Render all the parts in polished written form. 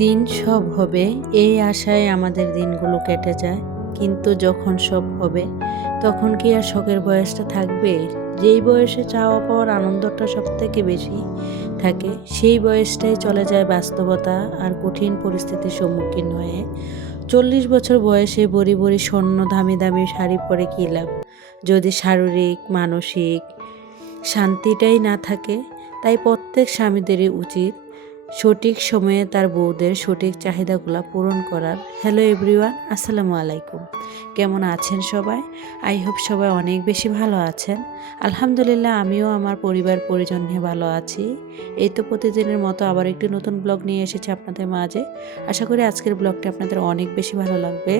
দিন সব হবে এই আশায় আমাদের দিনগুলো কেটে যায়, কিন্তু যখন সব হবে তখন কি আর শখের বয়সটা থাকবে? যেই বয়সে চাওয়া পাওয়ার আনন্দটা সব থেকে বেশি থাকে সেই বয়সটাই চলে যায় বাস্তবতা আর কঠিন পরিস্থিতির সম্মুখীন হয়ে। 40 বছর বয়সে বড়ি বড়ি স্বর্ণ দামি দামি শাড়ি পরে কী লাভ, যদি শারীরিক মানসিক শান্তিটাই না থাকে। তাই প্রত্যেক স্বামীদেরই উচিত সঠিক সময়ে তার বউদের সঠিক চাহিদাগুলো পূরণ করার। হ্যালো এভরিওয়ান, আসসালামু আলাইকুম। কেমন আছেন সবাই? আই হোপ সবাই অনেক বেশি ভালো আছেন। আলহামদুলিল্লাহ, আমিও আমার পরিবার পরিজন নিয়ে ভালো আছি। এই তো প্রতিদিনের মতো আবার একটি নতুন ব্লগ নিয়ে এসেছি আপনাদের মাঝে। আশা করি আজকের ব্লগটি আপনাদের অনেক বেশি ভালো লাগবে।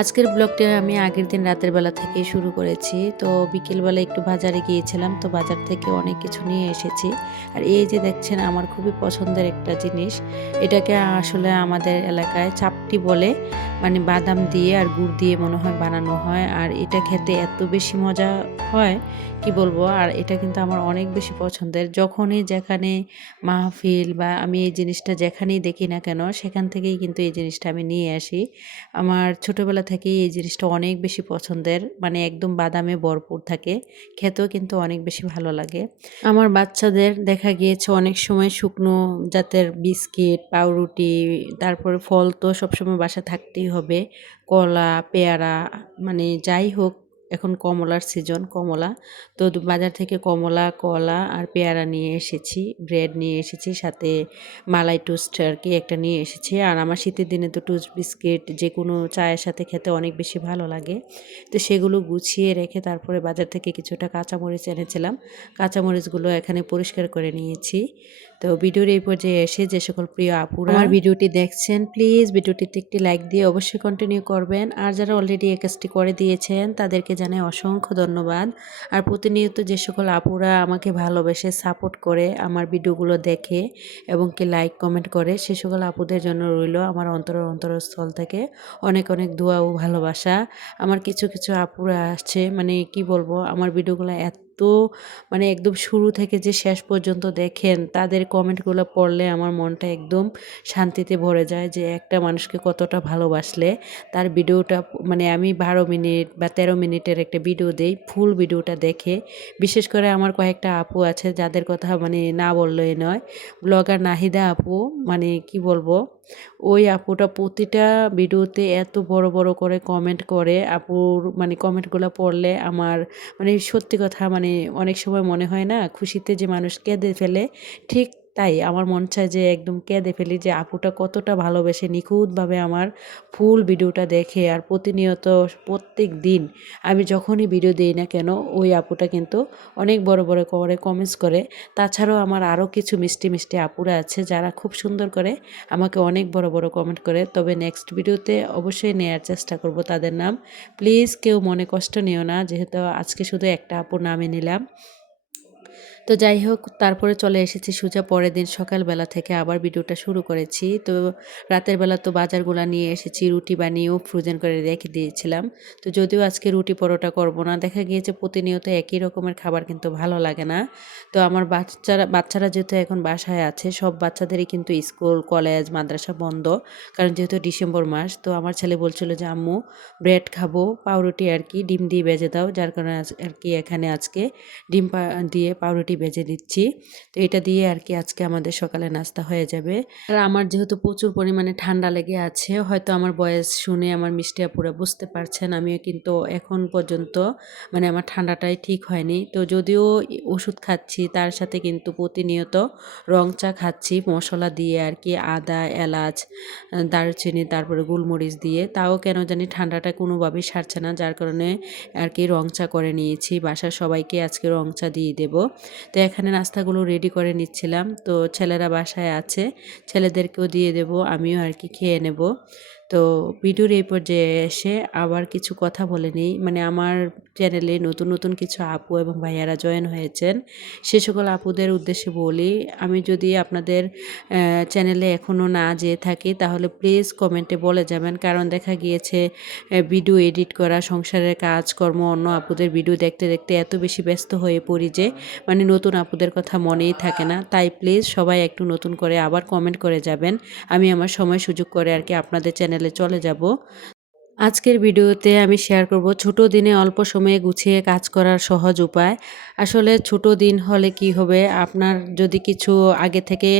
আজকের ব্লগটা আমি আগের দিন রাতের বেলা থেকেই শুরু করেছি। তো বিকেলবেলা একটু বাজারে গিয়েছিলাম, তো বাজার থেকে অনেক কিছু নিয়ে এসেছি। আর এই যে দেখছেন আমার খুবই পছন্দের একটা জিনিস, এটাকে আসলে আমাদের এলাকায় চাপটি বলে, মানে বাদাম দিয়ে আর গুড় দিয়ে মনে হয় বানানো হয়। আর এটা খেতে এত বেশি মজা হয় কি বলবো। আর এটা কিন্তু আমার অনেক বেশি পছন্দের। যখনই যেখানে মাহফিল বা আমি এই জিনিসটা যেখানেই দেখি না কেন সেখান থেকেই কিন্তু এই জিনিসটা আমি নিয়ে আসি। আমার ছোটোবেলা থেকেই এই জিনিসটা অনেক বেশি পছন্দের, মানে একদম বাদামে ভরপুর থাকে, খেতেও কিন্তু অনেক বেশি ভালো লাগে। আমার বাচ্চাদের দেখা গিয়েছে অনেক সময় শুকনো জাতের বিস্কিট, পাউরুটি, তারপরে ফল তো সবসময় বাসায় থাকতেই হবে, কলা, পেয়ারা, মানে যাই হোক, এখন কমলার সিজন, কমলা। তো বাজার থেকে কমলা, কলা আর পেয়ারা নিয়ে এসেছি, ব্রেড নিয়ে এসেছি, সাথে মালাই টোস্ট আর কি একটা নিয়ে এসেছি। আর আমার শীতের দিনে তো টোস্ট বিস্কিট যে কোনো চায়ের সাথে খেতে অনেক বেশি ভালো লাগে। তো সেগুলো গুছিয়ে রেখে তারপরে বাজার থেকে কিছুটা কাঁচামরিচ এনেছিলাম। কাঁচামরিচগুলো এখানে পরিষ্কার করে নিয়েছি। তো ভিডিওর এই পর্যায়ে এসে যে সকল প্রিয় আপুরা আমার ভিডিওটি দেখছেন, প্লিজ ভিডিওটিতে একটি লাইক দিয়ে অবশ্যই কন্টিনিউ করবেন। আর যারা অলরেডি এই কাজটি করে দিয়েছেন তাদেরকে জানাই অসংখ্য ধন্যবাদ। আর প্রতিনিয়ত যে সকল আপুরা আমাকে ভালোবেসে সাপোর্ট করে আমার ভিডিওগুলো দেখে এবং কি লাইক কমেন্ট করে, সে সকল আপুদের জন্য রইল আমার অন্তরস্থল থেকে অনেক অনেক দোয়া ও ভালোবাসা। আমার কিছু কিছু আপুরা আসছে, মানে কি বলবো, আমার ভিডিওগুলো এত, মানে একদম শুরু থেকে যে শেষ পর্যন্ত দেখেন, তাদের কমেন্টগুলো পড়লে আমার মনটা একদম শান্তিতে ভরে যায় যে একটা মানুষকে কতটা ভালোবাসলে তার ভিডিওটা, মানে আমি 12 মিনিট বা 13 মিনিটের একটা ভিডিও দেই, ফুল ভিডিওটা দেখে, বিশেষ করে আমার কয়েকটা আপু আছে যাদের কথা মানে না বললেই নয়, ব্লগার নাহিদা আপু, মানে কি বলবো, ওই আপুটা প্রতিটা ভিডিওতে এত বড় বড় করে কমেন্ট করে। আপুর মানে কমেন্টগুলো পড়লে আমার, মানে সত্যি কথা, মানে অনেক সময় মনে হয় না খুশিতে যে মানুষ কেঁদে ফেলে, ঠিক তাই আমার মন চায় যে একদম কেঁদে ফেলি, যে আপুটা কতটা ভালোবেসে নিখুঁতভাবে আমার ফুল ভিডিওটা দেখে। আর প্রতিনিয়ত প্রত্যেক দিন আমি যখনই ভিডিও দিই না কেন ওই আপুটা কিন্তু অনেক বড় বড় করে কমেন্টস করে। তাছাড়াও আমার আরও কিছু মিষ্টি মিষ্টি আপুরা আছে যারা খুব সুন্দর করে আমাকে অনেক বড় বড় কমেন্ট করে। তবে নেক্সট ভিডিওতে অবশ্যই নেয়ার চেষ্টা করব তাদের নাম। প্লিজ কেউ মনে কষ্ট নিও না, যেহেতু আজকে শুধু একটা আপুর নামে নিলাম। তো যাই হোক, তারপরে চলে এসেছি সোজা পরের দিন সকালবেলা থেকে আবার ভিডিওটা শুরু করেছি। তো রাতের বেলা তো বাজারগুলো নিয়ে এসেছি, রুটি বানিয়েও ফ্রোজেন করে রেখে দিয়েছিলাম। তো যদিও আজকে রুটি পরোটা করব না, দেখা গিয়েছে প্রতিনিয়ত একই রকমের খাবার কিন্তু ভালো লাগে না। তো আমার বাচ্চারা যেহেতু এখন বাসায় আছে, সব বাচ্চাদেরই কিন্তু স্কুল কলেজ মাদ্রাসা বন্ধ, কারণ যেহেতু ডিসেম্বর মাস। তো আমার ছেলে বলছিল যে আম্মু ব্রেড খাবো, পাউরুটি আর কি ডিম দিয়ে ভেজে দাও, যার কারণে আর কি এখানে আজকে ডিম দিয়ে পাউরুটি ভেজে দিচ্ছি। তো এটা দিয়ে আর কি আজকে আমাদের সকালে নাস্তা হয়ে যাবে। আর আমার যেহেতু প্রচুর পরিমাণে ঠান্ডা লেগে আছে, হয়তো আমার বয়স শুনে আমার মিষ্টি আপুরা বুঝতে পারছেন, আমিও কিন্তু এখন পর্যন্ত মানে আমার ঠান্ডাটাই ঠিক হয়নি। তো যদিও ওষুধ খাচ্ছি, তার সাথে কিন্তু প্রতিনিয়ত রং চা খাচ্ছি মশলা দিয়ে আর কি, আদা, এলাচ, দারুচিনি, তারপরে গোলমরিচ দিয়ে, তাও কেন জানি ঠান্ডাটা কোনোভাবেই সারছে না, যার কারণে আর কি রং চা করে নিয়েছি। বাসার সবাইকে আজকে রং চা দিয়ে দেব। তো এখানে নাস্তাগুলো রেডি করে নিচ্ছিলাম। তো ছেলেরা বাসায় আছে, ছেলেদেরকেও দিয়ে দেব, আমিও আর কি খেয়ে নেব। তো ভিডিওর এই পর্যায়ে এসে আবার কিছু কথা বলে নিই, মানে আমার চ্যানেলে নতুন নতুন কিছু আপু এবং ভাইয়ারা জয়েন হয়েছেন, সে সকল আপুদের উদ্দেশ্যে বলি, আমি যদি আপনাদের চ্যানেলে এখনও না যেয়ে থাকি তাহলে প্লিজ কমেন্টে বলে যাবেন। কারণ দেখা গিয়েছে ভিডিও এডিট করা, সংসারের কাজকর্ম, অন্য আপুদের ভিডিও দেখতে দেখতে এত বেশি ব্যস্ত হয়ে পড়ি যে মানে নতুন আপুদের কথা মনেই থাকে না। তাই প্লিজ সবাই একটু নতুন করে আবার কমেন্ট করে যাবেন, আমি আমার সময় সুযোগ করে আর কি আপনাদের চ্যানেলে চলে যাব। আজকের ভিডিওতে আমি শেয়ার করব ছোট দিনে অল্প সময়ে গুছিয়ে কাজ করার সহজ উপায়। আসলে ছোট দিন হলে কি হবে, আপনার যদি কিছু আগে থেকে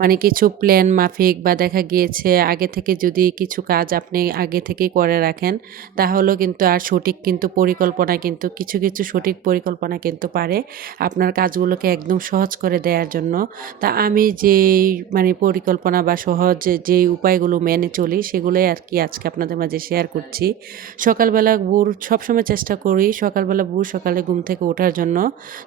মানে কিছু প্ল্যান মাফিক বা দেখা গিয়েছে আগে থেকে যদি কিছু কাজ আপনি আগে থেকেই করে রাখেন, তাহলেও কিন্তু আর সঠিক কিন্তু পরিকল্পনা কিন্তু কিছু কিছু সঠিক পরিকল্পনা কিন্তু পারে আপনার কাজগুলোকে একদম সহজ করে দেওয়ার জন্য। তা আমি যেই মানে পরিকল্পনা বা সহজ যেই উপায়গুলো মেনে চলি সেগুলোই আর কি আজকে আপনাদের মাঝে শেয়ার করছি। সকালবেলা সবসময় চেষ্টা করি সকালবেলা সকালে ঘুম থেকে ওঠার জন্য।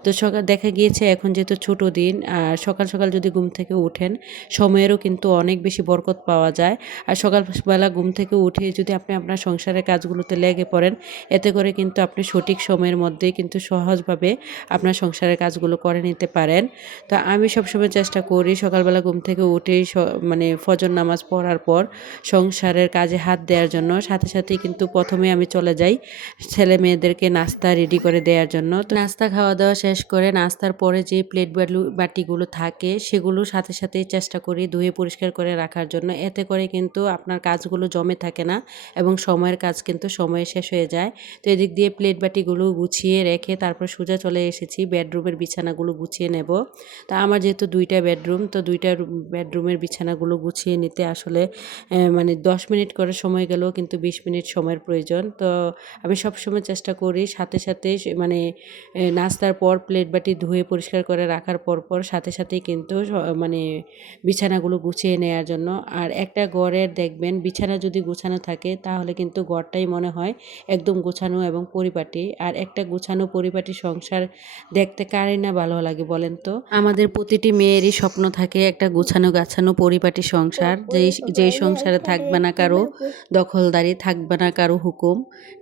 তো সকাল দেখা গিয়েছে এখন যেহেতু ছোট দিন, আর সকাল সকাল যদি ঘুম থেকে উঠেন সময়েরও কিন্তু অনেক বেশি বরকত পাওয়া যায়। আর সকালবেলা ঘুম থেকে উঠে যদি আপনি আপনার সংসারের কাজগুলোতে লেগে পড়েন, এতে করে কিন্তু আপনি সঠিক সময়ের মধ্যেই কিন্তু সহজভাবে আপনার সংসারের কাজগুলো করে নিতে পারেন। তো আমি সবসময় চেষ্টা করি সকালবেলা ঘুম থেকে উঠেই মানে ফজর নামাজ পড়ার পর সংসারের কাজে হাত দেওয়ার জন্য। সাথে সাথেই কিন্তু প্রথমে আমি চলে যাই ছেলে মেয়েদেরকে নাস্তা রেডি করে দেওয়ার জন্য। তো নাস্তা খাওয়া দাওয়া শেষ করে নাস্তার পরে যে প্লেট বাটিগুলো থাকে সেগুলো সাথে সাথেই চেষ্টা করি ধুয়ে পরিষ্কার করে রাখার জন্য। এতে করে কিন্তু আপনার কাজগুলো জমে থাকে না এবং সময়ের কাজ কিন্তু সময়ে শেষ হয়ে যায়। তো এদিক দিয়ে প্লেট বাটিগুলো গুছিয়ে রেখে তারপর সোজা চলে এসেছি বেডরুমের বিছানাগুলো গুছিয়ে নেব। তা আমার যেহেতু 2টা বেডরুম, তো 2টা বেডরুমের বিছানাগুলো গুছিয়ে নিতে আসলে মানে 10 মিনিট করে সময় গেলেও কিন্তু 20 মিনিট সময়ের প্রয়োজন। তো আমি সবসময় চেষ্টা করি সাথে সাথে মানে নাস্তার পর প্লেট বাটি ধুয়ে পরিষ্কার করে রাখার পর সাথে সাথেই কিন্তু মানে বিছানাগুলো গুছিয়ে নেওয়ার জন্য। আর একটা ঘরের দেখবেন বিছানা যদি গোছানো থাকে তাহলে কিন্তু ঘরটাই মনে হয় একদম গোছানো এবং পরিপাটি। আর একটা গোছানো পরিপাটি সংসার দেখতে কারই না ভালো লাগে বলেন তো? আমাদের প্রতিটি মেয়েরই স্বপ্ন থাকে একটা গোছানো গাছানো পরিপাটি সংসার, যেই সংসারে থাকবে না কারো দখলদারি, থাকবে না কারো হুকুম,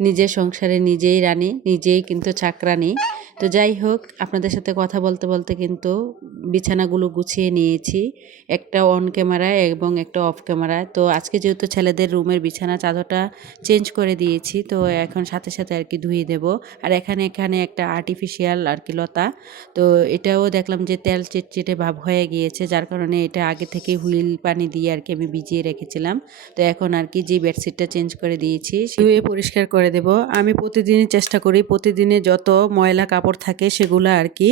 নিজের সংসারে নিজেই রানী, নিজেই কিন্তু চাকরানী। তো যাই হোক, আপনাদের সাথে কথা বলতে বলতে কিন্তু বিছানাগুলো গুছিয়ে নিয়েছি, একটা অন ক্যামেরায় এবং একটা অফ ক্যামেরায়। তো আজকে যেহেতু ছেলেদের রুমের বিছানা চাদরটা চেঞ্জ করে দিয়েছি, তো এখন সাথে সাথে আর কি ধুয়ে দেব। আর এখানে একটা আর্টিফিশিয়াল আর কি লতা, তো এটাও দেখলাম যে তেল চিটচিটে ভাব হয়ে গিয়েছে, যার কারণে এটা আগে থেকে হুইল পানি দিয়ে আর কি আমি ভিজিয়ে রেখেছিলাম। তো এখন আর কি যে বেডশিটটা চেঞ্জ করে দিয়েছি ধুয়ে পরিষ্কার করে দেব। আমি প্রতিদিনই চেষ্টা করি প্রতিদিনে যত ময়লা কাপড় থাকে সেগুলো আর কি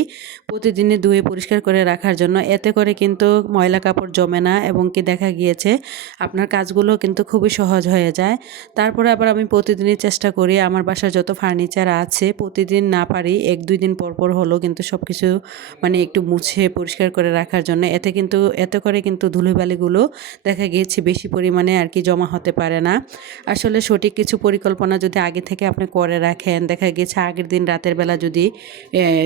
প্রতিদিনে ধুয়ে পরিষ্কার করে রাখার জন্য। এতে করে কিন্তু ময়লা কাপড় জমে না এবং কি দেখা গিয়েছে আপনার কাজগুলো কিন্তু খুবই সহজ হয়ে যায়। তারপরে আবার আমি প্রতিদিনই চেষ্টা করি আমার বাসার যত ফার্নিচার আছে প্রতিদিন না পারি 1-2 দিন পর পর হলো কিন্তু সব কিছু মানে একটু মুছে পরিষ্কার করে রাখার জন্য। এতে করে কিন্তু ধুলোবালিগুলো দেখা গিয়েছে বেশি পরিমাণে আর কি জমা হতে পারে না। আসলে সঠিক কিছু পরিকল্পনা যদি আগে থেকে আপনি করে রাখেন, দেখা গিয়েছে আগের দিন রাতের বেলা যদি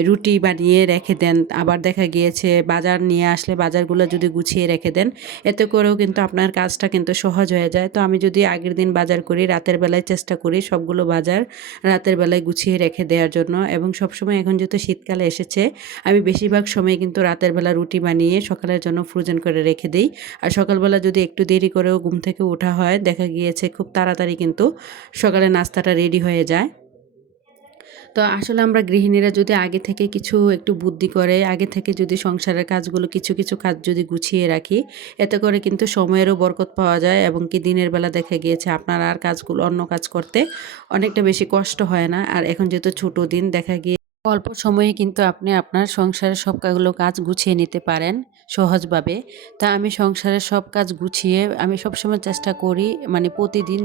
রুটি বানিয়ে রেখে দেন, আবার দেখা গিয়েছে বাজার নিয়ে আসলে বাজারগুলো যদি গুছিয়ে রেখে দেন, এতে করেও কিন্তু আপনার কাজটা কিন্তু সহজ হয়ে যায়। তো আমি যদি আগের দিন বাজার করি রাতের বেলায় চেষ্টা করি সবগুলো বাজার রাতের বেলায় গুছিয়ে রেখে দেওয়ার জন্য। এবং সবসময় এখন যেহেতু শীতকালে এসেছে আমি বেশিরভাগ সময় কিন্তু রাতের বেলা রুটি বানিয়ে সকালের জন্য ফ্রোজেন করে রেখে দিই। আর সকালবেলা যদি একটু দেরি করেও ঘুম থেকে ওঠা হয় দেখা গিয়েছে খুব তাড়াতাড়ি কিন্তু সকালে নাস্তাটা রেডি হয়ে যায়। তো আসলে আমরা গৃহিণীরা যদি আগে থেকে কিছু একটু বুদ্ধি করে আগে থেকে যদি সংসারের কাজগুলো কিছু কিছু কাজ যদি গুছিয়ে রাখি, এতে করে কিন্তু সময়েরও বরকত পাওয়া যায় এবং কি দিনের বেলা দেখা গিয়েছে আপনার আর কাজগুলো অন্য কাজ করতে অনেকটা বেশি কষ্ট হয় না। আর এখন যেহেতু ছোট দিন দেখা গিয়ে অল্প সময়ে কিন্তু আপনি আপনার সংসারের সবগুলো কাজ গুছিয়ে নিতে পারেন সহজভাবে। তা আমি সংসারের সব কাজ গুছিয়ে আমি সবসময় চেষ্টা করি মানে প্রতিদিন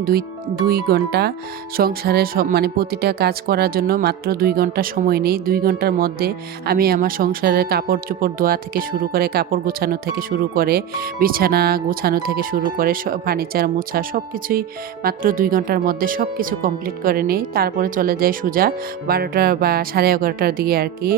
দুই ঘন্টা সংসারের সব মানে প্রতিটা কাজ করার জন্য মাত্র 2 ঘন্টা সময় নেই। 2 ঘন্টার মধ্যে আমি আমার সংসারের কাপড় চোপড় ধোয়া থেকে শুরু করে কাপড় গোছানো থেকে শুরু করে বিছানা গোছানো থেকে শুরু করে ফার্নিচার মোছা সব কিছুই মাত্র 2 ঘন্টার মধ্যে সব কিছু কমপ্লিট করে নিই। তারপরে চলে যাই সোজা 12টা বা 11:30 11টার দিকে আর কি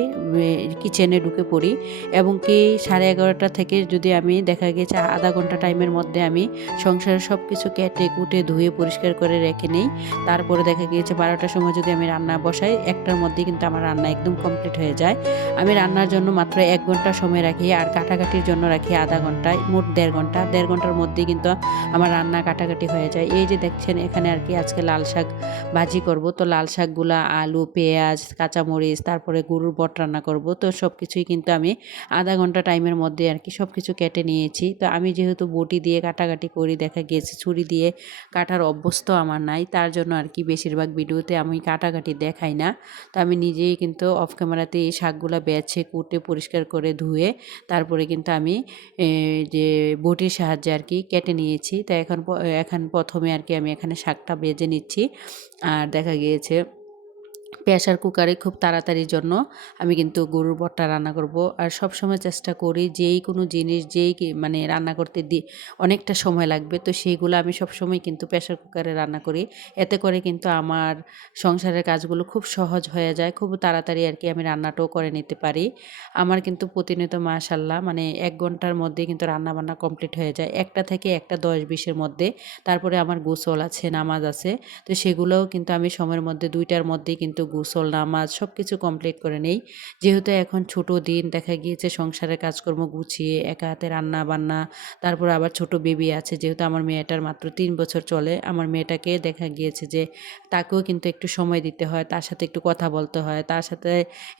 কিচেনে ঢুকে পড়ি, এবং কি 11:30 থেকে যদি আমি দেখা গেছে আধা ঘন্টা টাইমের মধ্যে আমি সংসারের সব কিছু কেটে কুটে ধুয়ে পরিষ্কার করে রেখে নেই। তারপরে দেখা গিয়েছে 12টার সময় যদি আমি রান্না বসাই, 1টার মধ্যেই কিন্তু আমার রান্না একদম কমপ্লিট হয়ে যায়। আমি রান্নার জন্য মাত্র 1 ঘন্টা সময় রাখি, আর কাটাকাটির জন্য রাখি আধা ঘন্টা, মোট 1.5 ঘন্টা। 1.5 ঘন্টার মধ্যেই কিন্তু আমার রান্না কাটাকাটি হয়ে যায়। এই যে দেখছেন এখানে আর কি আজকে লাল শাক ভাজি করব, তো লাল শাকগুলা আলু, পেঁয়াজ, কাঁচামরিচ, তারপরে গরুর বট রান্না করব। তো সব কিছুই কিন্তু আমি আধা ঘন্টা টাইমের মধ্যে আর কি সব কিছু কেটে নিয়েছি। তো আমি যেহেতু বটি দিয়ে কাটাকাটি করি, দেখা গিয়েছে ছুরি দিয়ে কাটার অভ্যস্ত আমার নাই, তার জন্য আর কি বেশিরভাগ ভিডিওতে আমি কাটাকাটি দেখাই না। তো আমি নিজেই কিন্তু অফ ক্যামেরাতে এই শাকগুলা বেছে কুটে পরিষ্কার করে ধুয়ে তারপরে কিন্তু আমি যে বটির সাহায্যে আর কি কেটে নিয়েছি। তো এখন প্রথমে আর কি আমি এখানে শাকটা ভেজে নিচ্ছি। আর দেখা গিয়েছে প্রেসার কুকারে খুব তাড়াতাড়ির জন্য আমি কিন্তু গরুর ভর্তা রান্না করব। আর সব সময় চেষ্টা করি যেই কোনো জিনিস মানে রান্না করতে অনেকটা সময় লাগবে, তো সেইগুলো আমি সব সময় কিন্তু প্রেসার কুকারে রান্না করি। এতে করে কিন্তু আমার সংসারের কাজগুলো খুব সহজ হয়ে যায়, খুব তাড়াতাড়ি আর কি আমি রান্নাটাও করে নিতে পারি। আমার কিন্তু প্রতিনিয়ত মাশাআল্লাহ মানে 1 ঘন্টার মধ্যে কিন্তু রান্না বান্না কমপ্লিট হয়ে যায়, 1টা থেকে 1টা 10-20-এর মধ্যে। তারপরে আমার গোসল আছে, নামাজ আছে, তো সেগুলোও কিন্তু আমি সময়ের মধ্যে 2টার মধ্যেই কিন্তু গোসল, নামাজ সব কিছু কমপ্লিট করে নেই। যেহেতু এখন ছোট দিন, দেখা গিয়েছে সংসারের কাজকর্ম গুছিয়ে একা হাতে রান্না বান্না, তারপর আবার ছোট বেবি আছে, যেহেতু আমার মেয়েটার মাত্র 3 বছর চলে। আমার মেয়েটাকে দেখা গিয়েছে যে তাকেও কিন্তু একটু সময় দিতে হয়, তার সাথে একটু কথা বলতে হয়, তার সাথে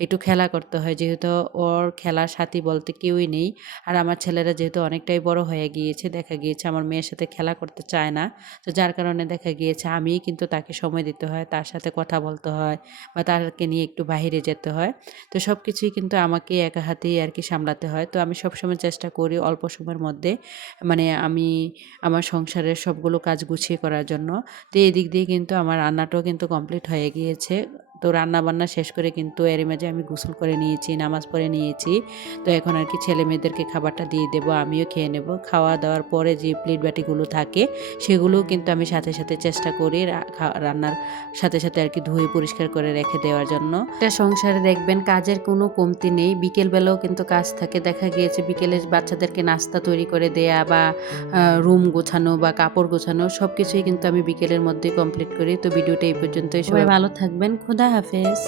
একটু খেলা করতে হয়, যেহেতু ওর খেলার সাথী বলতে কেউই নেই। আর আমার ছেলেরা যেহেতু অনেকটাই বড় হয়ে গিয়েছে, দেখা গিয়েছে আমার মেয়ের সাথে খেলা করতে চায় না, তো যার কারণে দেখা গিয়েছে আমিই কিন্তু তাকে সময় দিতে হয়, তার সাথে কথা বলতে হয় বা তাকে নিয়ে একটু বাহিরে যেতে হয়। তো সব কিছুই কিন্তু আমাকে একা হাতেই আর কি সামলাতে হয়। তো আমি সবসময় চেষ্টা করি অল্প সময়ের মধ্যে মানে আমি আমার সংসারের সবগুলো কাজ গুছিয়ে করার জন্য। তো এদিক দিয়ে কিন্তু আমার রান্নাটাও কিন্তু কমপ্লিট হয়ে গিয়েছে। তো রান্না বান্না শেষ করে কিন্তু এরই মাঝে আমি গোসল করে নিয়েছি, নামাজ পড়ে নিয়েছি। তো এখন আর কি ছেলে মেয়েদেরকে খাবারটা দিয়ে দেবো, আমিও খেয়ে নেব। খাওয়া দাওয়ার পরে যে প্লেট বাটিগুলো থাকে সেগুলোও কিন্তু আমি সাথে সাথে চেষ্টা করি রান্নার সাথে সাথে আর কি ধুয়ে পরিষ্কার করে রেখে দেওয়ার জন্য। এটা সংসারে দেখবেন কাজের কোনো কমতি নেই, বিকেলবেলাও কিন্তু কাজ থাকে। দেখা গিয়েছে বিকেলে বাচ্চাদেরকে নাস্তা তৈরি করে দেয়া বা রুম গোছানো বা কাপড় গোছানো সব কিছুই কিন্তু আমি বিকেলের মধ্যেই কমপ্লিট করি। তো ভিডিওটা এই পর্যন্তই, সবাই ভালো থাকবেন, খোদা হাফেজ।